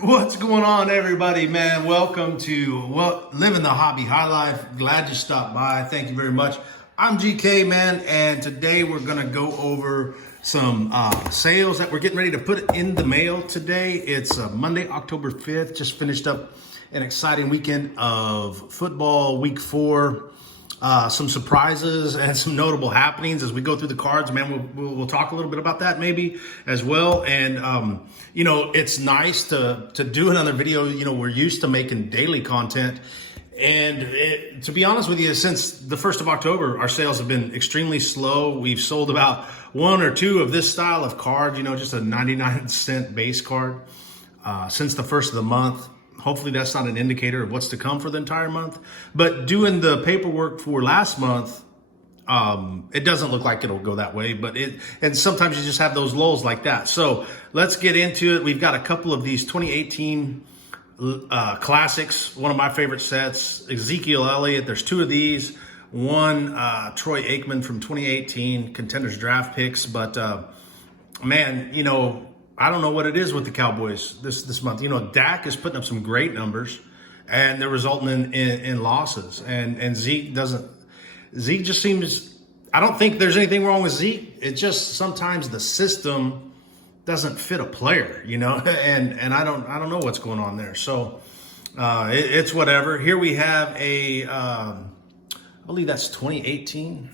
What's going on, everybody, man? Welcome to Living the Hobby High Life. Glad you stopped by. Thank you very much. I'm GK, man, and today we're going to go over some sales that we're getting ready to put in the mail today. It's Monday, October 5th. Just finished up an exciting weekend of football, week 4. Some surprises and some notable happenings as we go through the cards, man. We'll talk a little bit about that maybe as well. And, it's nice to do another video. We're used to making daily content. And to be honest with you, since the 1st of October, our sales have been extremely slow. We've sold about 1 or 2 of this style of card, just a 99-cent base card since the 1st of the month. Hopefully that's not an indicator of what's to come for the entire month. But doing the paperwork for last month, it doesn't look like it'll go that way. And sometimes you just have those lulls like that. So let's get into it. We've got a couple of these 2018 classics. One of my favorite sets, Ezekiel Elliott. There's 2 of these. One, Troy Aikman from 2018 Contenders Draft Picks. But man, I don't know what it is with the Cowboys this month. Dak is putting up some great numbers, and they're resulting in losses. And Zeke just seems. I don't think there's anything wrong with Zeke. It's just sometimes the system doesn't fit a player, And I don't know what's going on there. So it's whatever. Here we have I believe that's 2018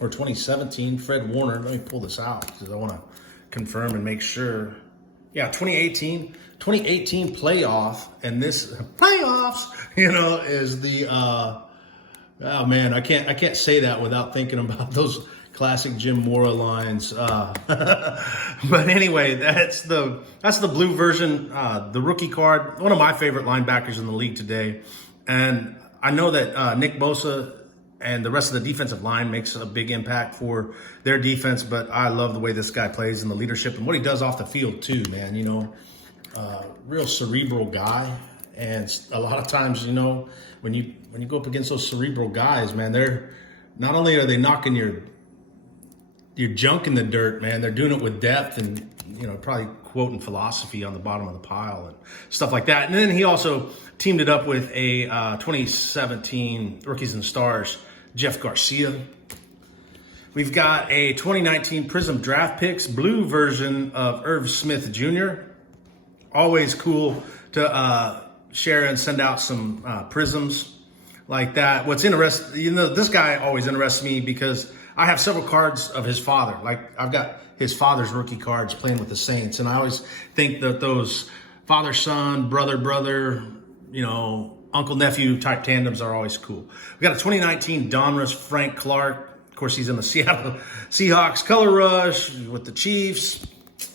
or 2017 Fred Warner. Let me pull this out because I want to confirm and make sure. Yeah, 2018 playoff, and this playoffs, is the oh man, I can't say that without thinking about those classic Jim Mora lines. But anyway, that's the blue version, the rookie card. One of my favorite linebackers in the league today, and I know that Nick Bosa and the rest of the defensive line makes a big impact for their defense, but I love the way this guy plays and the leadership and what he does off the field too, man. Real cerebral guy, and a lot of times, when you go up against those cerebral guys, man, they're not only are they knocking your junk in the dirt, man, they're doing it with depth and probably quoting philosophy on the bottom of the pile and stuff like that. And then he also teamed it up with a 2017 Rookies and Stars Jeff Garcia. We've got a 2019 Prism Draft Picks blue version of Irv Smith Jr. Always cool to share and send out some prisms like that. What's interesting, this guy always interests me because I have several cards of his father. Like I've got his father's rookie cards playing with the Saints, and I always think that those father-son, brother, uncle-nephew type tandems are always cool. We got a 2019 Donruss Frank Clark. Of course, he's in the Seattle Seahawks color rush with the Chiefs.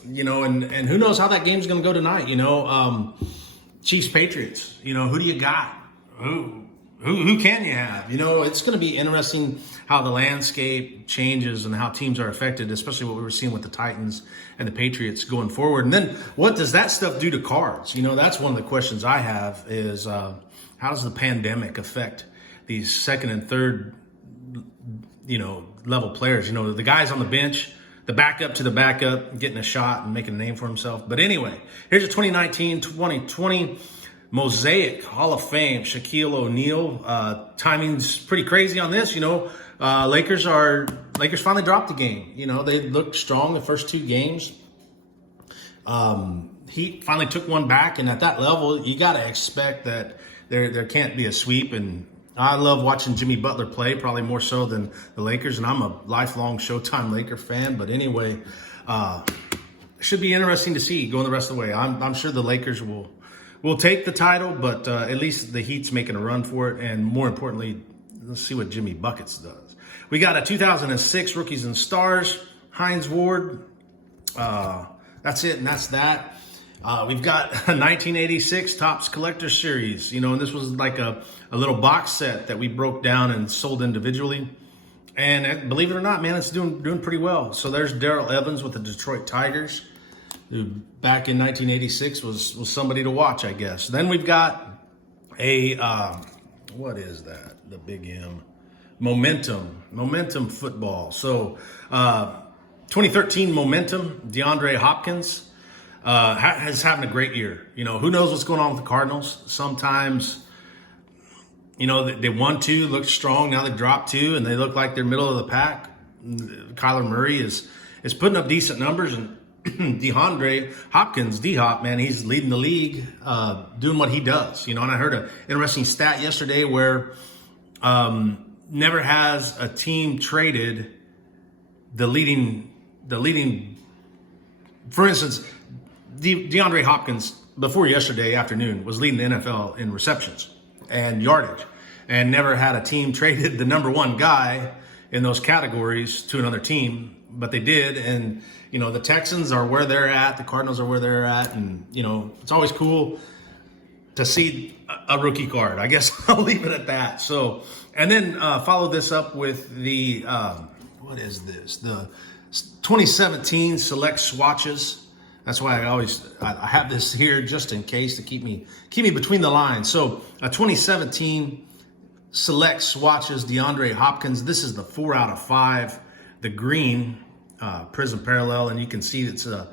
And who knows how that game's going to go tonight? Chiefs Patriots. Who do you got? Who can you have? It's going to be interesting how the landscape changes and how teams are affected, especially what we were seeing with the Titans and the Patriots going forward. And then what does that stuff do to cards? That's one of the questions I have is how does the pandemic affect these second and third, level players? The guys on the bench, the backup to the backup, getting a shot and making a name for himself. But anyway, here's a 2019-2020 Mosaic Hall of Fame, Shaquille O'Neal. Timing's pretty crazy on this. Lakers finally dropped the game. They looked strong the first 2 games. He finally took one back, and at that level, you got to expect that there can't be a sweep. And I love watching Jimmy Butler play, probably more so than the Lakers. And I'm a lifelong Showtime Laker fan. But anyway, should be interesting to see going the rest of the way. I'm sure the Lakers will take the title, but at least the Heat's making a run for it. And more importantly, let's see what Jimmy Buckets does. We got a 2006 Rookies and Stars, Hines Ward. That's it, and that's that. We've got a 1986 Topps Collector Series, and this was like a little box set that we broke down and sold individually. And believe it or not, man, it's doing pretty well. So there's Darrell Evans with the Detroit Tigers, who back in 1986 was somebody to watch, I guess. Then we've got a, what is that? The big M. Momentum football. So 2013 Momentum, DeAndre Hopkins. is having a great year. You know, who knows what's going on with the Cardinals? Sometimes, you know, they won two, looked strong. Now they dropped two, and they look like they're middle of the pack. Kyler Murray is putting up decent numbers, and DeAndre Hopkins, D-Hop, man, he's leading the league, doing what he does. You know, and I heard an interesting stat yesterday where never has a team traded the leading. For instance, DeAndre Hopkins before yesterday afternoon was leading the NFL in receptions and yardage, and never had a team traded the number one guy in those categories to another team, but they did. And you know, the Texans are where they're at, the Cardinals are where they're at, and you know, it's always cool to see a rookie card. I guess I'll leave it at that. So, and then follow this up with the what is this? The 2017 select swatches. That's why I have this here just in case to keep me between the lines. So a 2017 select swatches DeAndre Hopkins. This is the 4 out of 5, the green prism parallel, and you can see it's a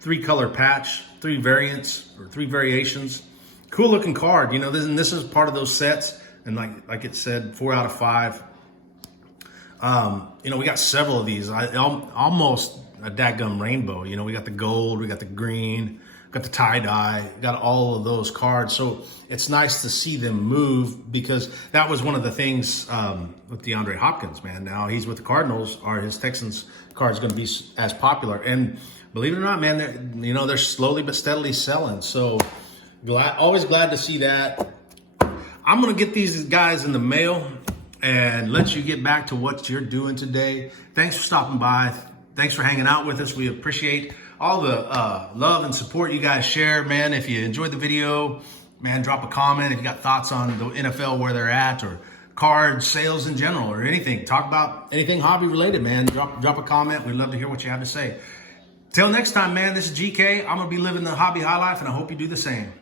3-color patch, 3 variants or 3 variations. Cool looking card, you know. This is part of those sets, and like it said, 4 out of 5. You know, we got several of these. Almost a dadgum rainbow. You know, we got the gold, we got the green, got the tie-dye, got all of those cards. So it's nice to see them move, because that was one of the things with DeAndre Hopkins, man. Now he's with the Cardinals. Are his Texans cards going to be as popular? And believe it or not, man, they're slowly but steadily selling. So always glad to see that. I'm going to get these guys in the mail and let you get back to what you're doing today. Thanks for stopping by. Thanks for hanging out with us. We appreciate all the love and support you guys share, man. If you enjoyed the video, man, drop a comment. If you got thoughts on the NFL, where they're at, or card sales in general, or anything, talk about anything hobby related, man. Drop a comment. We'd love to hear what you have to say. Till next time, man, this is GK. I'm going to be living the hobby high life, and I hope you do the same.